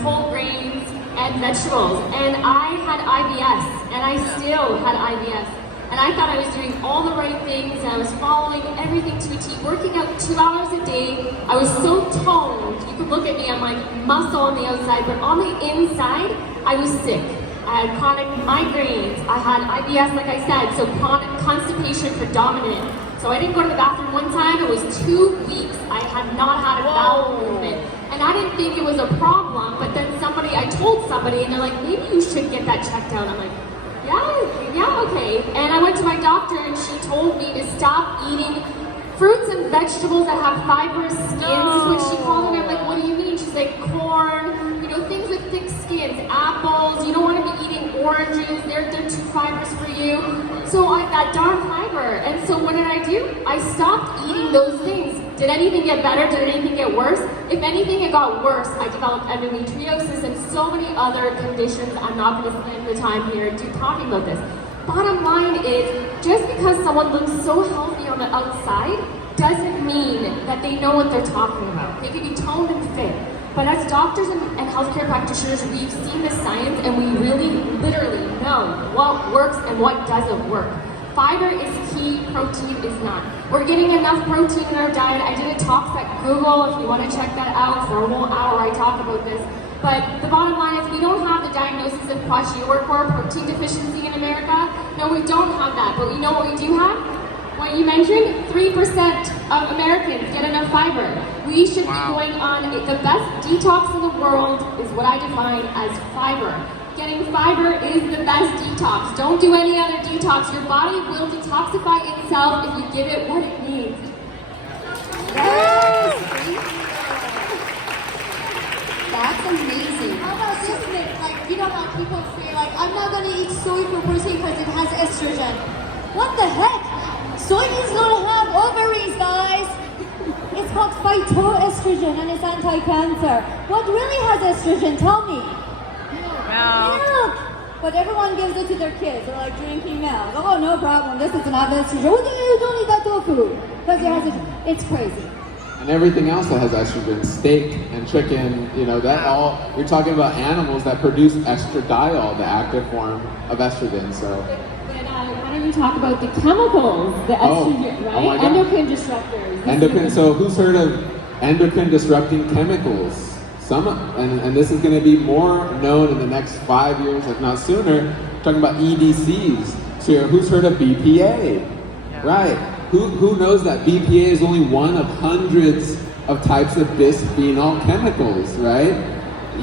whole grains, and vegetables. And I had IBS, and I still had IBS. And I thought I was doing all the right things, and I was following everything to a T, working out 2 hours a day. I was so toned. You could look at me, I'm like muscle on the outside, but on the inside, I was sick. I had chronic migraines. I had IBS, like I said, so chronic constipation predominant. So I didn't go to the bathroom one time. It was 2 weeks. I had not had a bowel movement. And I didn't think it was a problem, but then I told somebody, and they're like, maybe you should get that checked out. I'm like, yeah, okay. And I went to my doctor, and she told me to stop eating fruits and vegetables that have fibrous skins, is what she called it. I'm like, what do you mean? She's like, corn, things with thick skins, apples. You don't want to be eating oranges. They're too fibrous for you. So that dark fiber. And so what did I do? I stopped eating those things. Did anything get better? Did anything get worse? If anything, it got worse. I developed endometriosis and so many other conditions. I'm not going to spend the time here talking about this. Bottom line is, just because someone looks so healthy on the outside doesn't mean that they know what they're talking about. They can be toned and fit. But as doctors and healthcare practitioners, we've seen the science, and we really, literally know what works and what doesn't work. Fiber is key, protein is not. We're getting enough protein in our diet. I did a talk at Google, if you want to check that out. For a whole hour I talk about this. But the bottom line is, we don't have the diagnosis of kwashiorkor, protein deficiency in America. No, we don't have that. But you know what we do have? What you mentioned, 3% of Americans get enough fiber. We should be going on, the best detox in the world is what I define as fiber. Getting fiber is the best detox. Don't do any other detox. Your body will detoxify itself if you give it what it needs. Yes! That's amazing. How about this myth? Like, how people say, like, I'm not gonna eat soy for protein because it has estrogen. What the heck? Soy is gonna have ovaries, guys. It's called phytoestrogen and it's anti-cancer. What really has estrogen? Tell me. Milk. But everyone gives it to their kids. They're like drinking milk. Oh, no problem. This is not estrogen. What do you don't eat that tofu? Because it has estrogen. It's crazy. And everything else that has estrogen, steak and chicken, that all, you're talking about animals that produce estradiol, the active form of estrogen, so. Why don't you talk about the chemicals, the estrogen, right? Endocrine disruptors. So who's heard of endocrine disrupting chemicals? Some, and this is going to be more known in the next 5 years, if not sooner. Talking about EDCs. So who's heard of BPA? Yeah. Right. Who knows that BPA is only one of hundreds of types of bisphenol chemicals, right?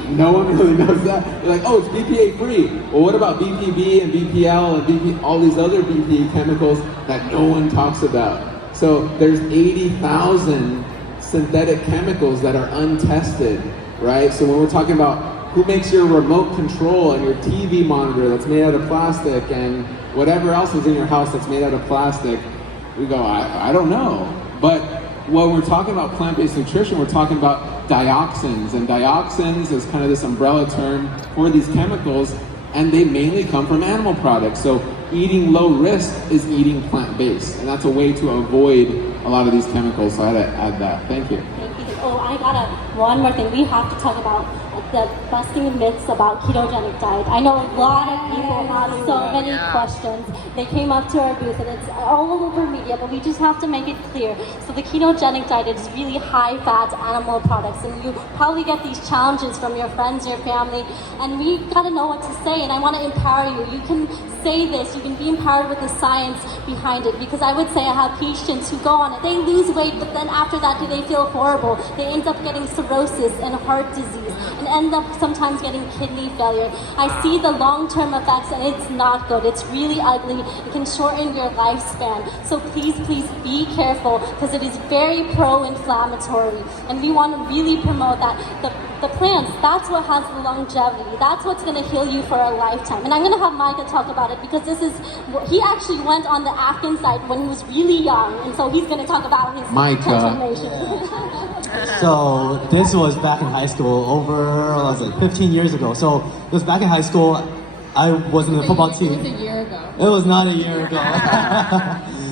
No one really knows that. They're like, oh, it's BPA free. Well, what about BPB and BPL and all these other BPA chemicals that no one talks about? So there's 80,000 synthetic chemicals that are untested, right? So when we're talking about who makes your remote control and your TV monitor that's made out of plastic and whatever else is in your house that's made out of plastic, we go, I don't know. But when we're talking about plant-based nutrition, we're talking about dioxins, and dioxins is kind of this umbrella term for these chemicals, and they mainly come from animal products. So eating low risk is eating plant-based, and that's a way to avoid a lot of these chemicals. So I had to add that. Thank you. Thank you. Oh, I got one more thing. We have to talk about busting myths about ketogenic diet. I know a lot of people have so many questions. They came up to our booth and it's all over media, but we just have to make it clear. So the ketogenic diet is really high-fat animal products, and you probably get these challenges from your friends, your family, and we gotta know what to say, and I wanna empower you. You can say this, you can be empowered with the science behind it, because I would say I have patients who go on it, they lose weight, but then after that they feel horrible. They end up getting cirrhosis and heart disease and end up sometimes getting kidney failure. I see the long-term effects and it's not good. It's really ugly. It can shorten your lifespan. So please be careful, because it is very pro-inflammatory, and we want to really promote that. The plants, that's what has the longevity. That's what's going to heal you for a lifetime. And I'm going to have Micah talk about it, because he actually went on the Atkins diet when he was really young, and so he's going to talk about his transformation. So this was back in high school, was like 15 years ago. So it was back in high school. I was in the football team. It was a year ago. It was not a year ago.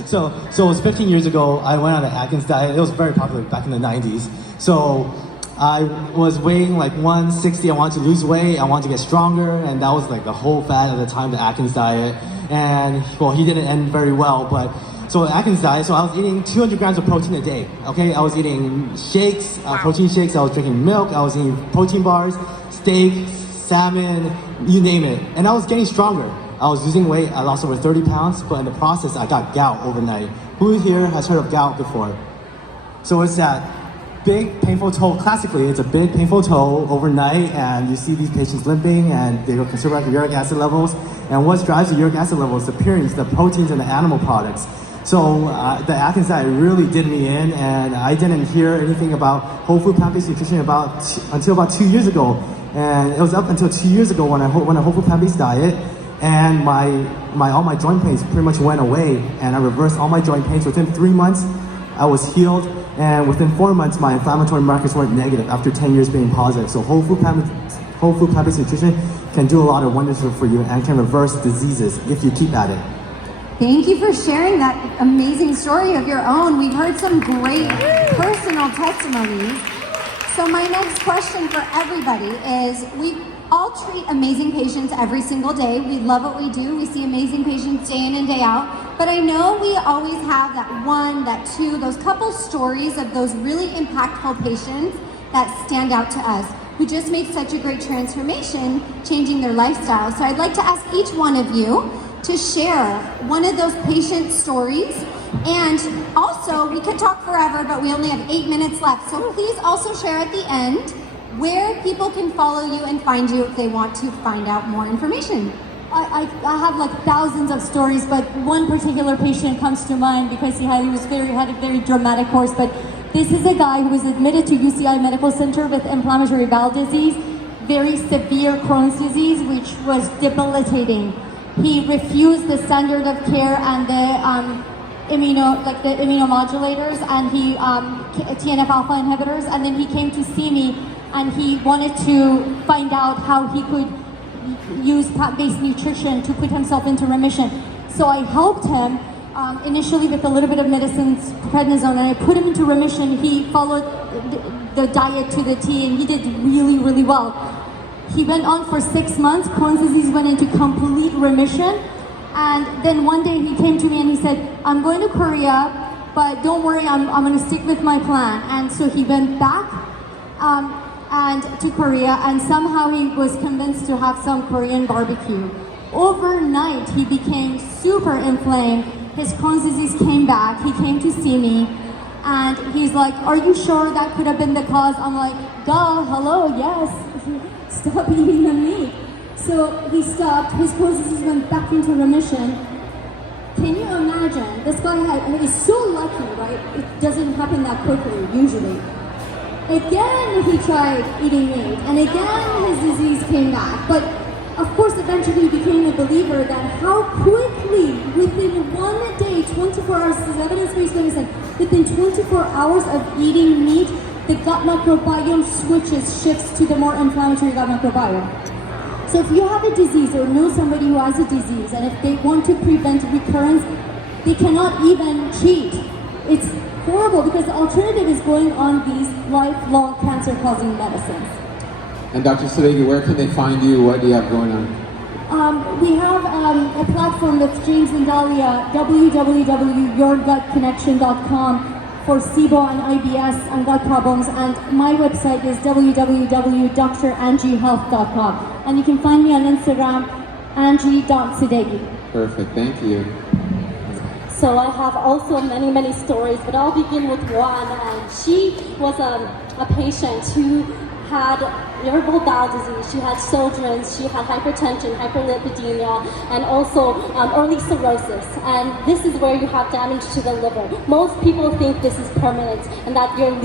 So it was 15 years ago. I went on the Atkins diet. It was very popular back in the 90s. So I was weighing like 160. I wanted to lose weight. I wanted to get stronger, and that was like the whole fad at the time, the Atkins diet. And well, he didn't end very well, but so Atkins diet. So I was eating 200 grams of protein a day. Okay, I was eating shakes, protein shakes. I was drinking milk. I was eating protein bars, steak, salmon, you name it. And I was getting stronger. I was losing weight. I lost over 30 pounds, but in the process, I got gout overnight. Who here has heard of gout before? So it's that big painful toe. Classically, it's a big painful toe overnight, and you see these patients limping, and they will conserve like uric acid levels. And what drives the uric acid levels? The purines, the proteins, and the animal products. So the Atkins diet really did me in, and I didn't hear anything about whole food plant-based nutrition until about 2 years ago. And it was up until 2 years ago when I went a whole food plant-based diet, and all my joint pains pretty much went away, and I reversed all my joint pains. Within 3 months, I was healed, and within 4 months, my inflammatory markers went negative after 10 years being positive. So whole food plant-based nutrition can do a lot of wonders for you and can reverse diseases if you keep at it. Thank you for sharing that amazing story of your own. We've heard some great personal testimonies. So my next question for everybody is, we all treat amazing patients every single day. We love what we do. We see amazing patients day in and day out. But I know we always have that one, that two, those couple stories of those really impactful patients that stand out to us, who just made such a great transformation, changing their lifestyle. So I'd like to ask each one of you to share one of those patient stories. And also, we could talk forever, but we only have 8 minutes left. So please also share at the end where people can follow you and find you if they want to find out more information. I have like thousands of stories, but one particular patient comes to mind because he had a very dramatic course. But this is a guy who was admitted to UCI Medical Center with inflammatory bowel disease, very severe Crohn's disease, which was debilitating. He refused the standard of care and the immunomodulators and TNF alpha inhibitors, and then he came to see me and he wanted to find out how he could use plant-based nutrition to put himself into remission. So I helped him initially with a little bit of medicines, prednisone, and I put him into remission. He followed the diet to the T, and he did really, really well. He went on for 6 months. Crohn's disease went into complete remission. And then one day he came to me and he said, I'm going to Korea, but don't worry, I'm going to stick with my plan. And so he went back and to Korea, and somehow he was convinced to have some Korean barbecue. Overnight, he became super inflamed. His Crohn's disease came back. He came to see me, and he's like, are you sure that could have been the cause? I'm like, duh, hello, yes. Stop eating the meat. So he stopped. His Crohn's disease went back into remission. Can you imagine? This guy is so lucky, right? It doesn't happen that quickly, usually. Again, he tried eating meat, and again his disease came back. But of course, eventually he became a believer that how quickly, within 1 day, 24 hours, this is evidence-based medicine, within 24 hours of eating meat, the gut microbiome shifts to the more inflammatory gut microbiome. So if you have a disease or know somebody who has a disease, and if they want to prevent recurrence, they cannot even treat. It's horrible because the alternative is going on these lifelong cancer-causing medicines. And Dr. Sadeghi, where can they find you? What do you have going on? We have a platform that's James and Dahlia, www.yourgutconnection.com for SIBO and IBS and gut problems, and my website is www.drangiehealth.com. And you can find me on Instagram, Angie.Sadeghi. Perfect, thank you. So I have also many stories, but I'll begin with one. And she was a patient who had irritable bowel disease, she had Sjogren's, she had hypertension, hyperlipidemia, and also early cirrhosis. And this is where you have damage to the liver. Most people think this is permanent and that you're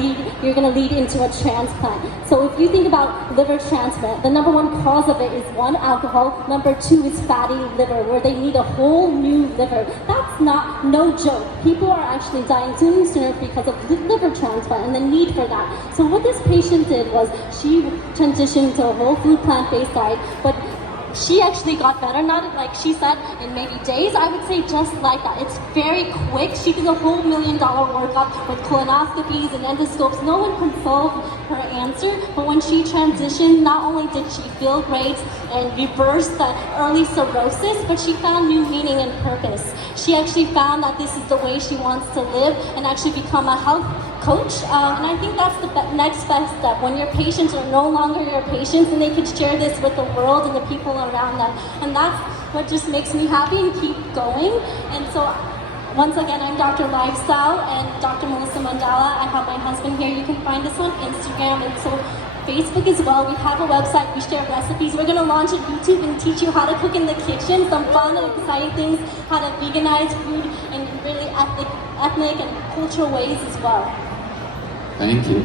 going to lead into a transplant. So if you think about liver transplant, the number one cause of it is one, alcohol, number two is fatty liver, where they need a whole new liver. That's no joke. People are actually dying sooner because of liver transplant and the need for that. So what this patient did was she transitioned to a whole food plant-based diet, but she actually got better, not like she said in maybe days, I would say just like that. It's very quick. She did a whole $1 million workup with colonoscopies and endoscopes. No one could solve her answer, but when she transitioned, not only did she feel great and reverse the early cirrhosis, but she found new meaning and purpose. She actually found that this is the way she wants to live and actually become a health coach, and I think that's the next best step. When your patients are no longer your patients and they can share this with the world and the people around them, and that's what just makes me happy and keep going. And so once again, I'm Dr. Lifestyle and Dr. Melissa Mandala. I have my husband here. You can find us on Instagram and so Facebook as well. We have a website, we share recipes. We're going to launch a YouTube and teach you how to cook in the kitchen, some fun and exciting things, how to veganize food in really ethnic and cultural ways as well. Thank you.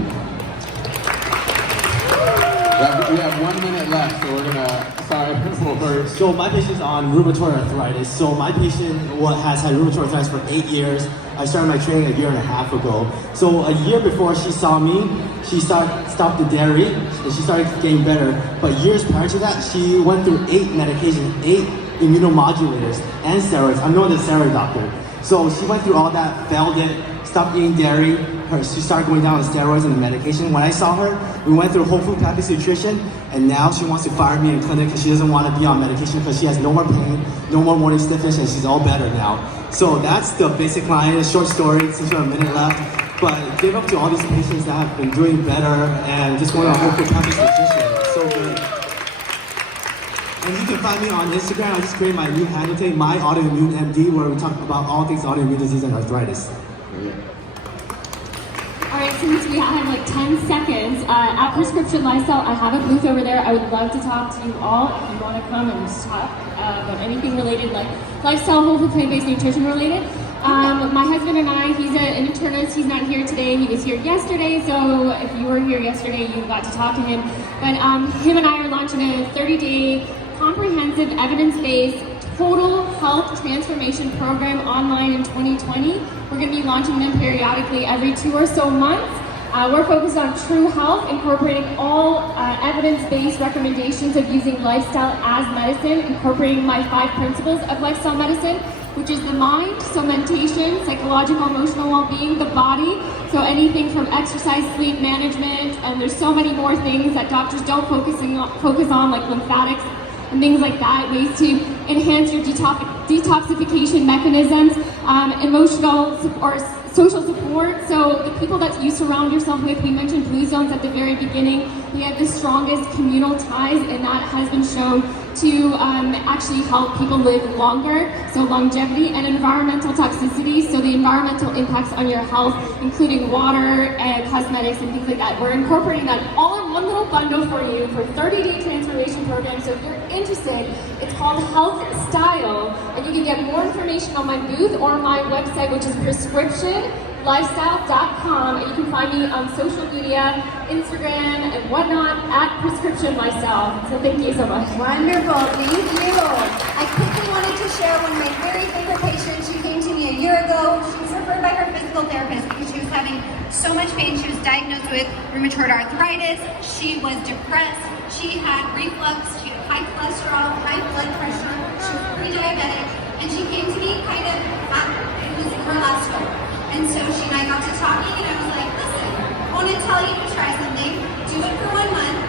We have 1 minute left, so we're gonna, So my patient's on rheumatoid arthritis. So my patient has had rheumatoid arthritis for 8 years. I started my training 1.5 years ago. So a year before she saw me, she stopped the dairy and she started getting better. But years prior to that, she went through 8 medications, 8 immunomodulators and steroids. I'm known as the steroid doctor. So she went through all that, failed it, stopped eating dairy. She started going down on steroids and the medication. When I saw her, we went through whole food plant-based nutrition, and now she wants to fire me in clinic because she doesn't want to be on medication because she has no more pain, no more morning stiffness, and she's all better now. So that's the basic line, a short story, since we have a minute left. But give up to all these patients that have been doing better and just going on whole food plant-based nutrition. It's so good. And you can find me on Instagram. I just created my new handle today, My Autoimmune MD, where we talk about all things autoimmune disease and arthritis. All right, since we have like 10 seconds, at Prescription Lifestyle, I have a booth over there. I would love to talk to you all if you want to come and just talk about anything related, like lifestyle, whole food, plant-based nutrition related. My husband and I, he's an internist. He's not here today. He was here yesterday, so if you were here yesterday, you got to talk to him. But him and I are launching a 30-day comprehensive, evidence-based, total health transformation program online in 2020. We're going to be launching them periodically every 2 or so months. We're focused on true health, incorporating all evidence-based recommendations of using lifestyle as medicine, incorporating my 5 principles of lifestyle medicine, which is the mind, so meditation, psychological, emotional well-being, the body, so anything from exercise, sleep management, and there's so many more things that doctors don't focus on, like lymphatics, and things like that, ways to enhance your detoxification mechanisms, emotional or social support. So the people that you surround yourself with, we mentioned blue zones at the very beginning. We have the strongest communal ties, and that has been shown to actually help people live longer, so longevity, and environmental toxicity, so the environmental impacts on your health, including water and cosmetics and things like that. We're incorporating that all in one little bundle for you for 30-day transformation program. So if you're interested, it's called Health Style, and you can get more information on my booth or my website, which is prescriptionlifestyle.com, and you can find me on social media, Instagram and whatnot, at Prescription Lifestyle. So thank you so much. Wonderful, thank you. I quickly wanted to share one of my very favorite patients. She came to me a year ago. She was referred by her physical therapist because she was having so much pain. She was diagnosed with rheumatoid arthritis. She was depressed. She had reflux. She had high cholesterol, high blood pressure. She was pre-diabetic. And she came to me kind of after it was her last goal. And so she and I got to talking, and I was like, listen, I want to tell you to try something. Do it for 1 month.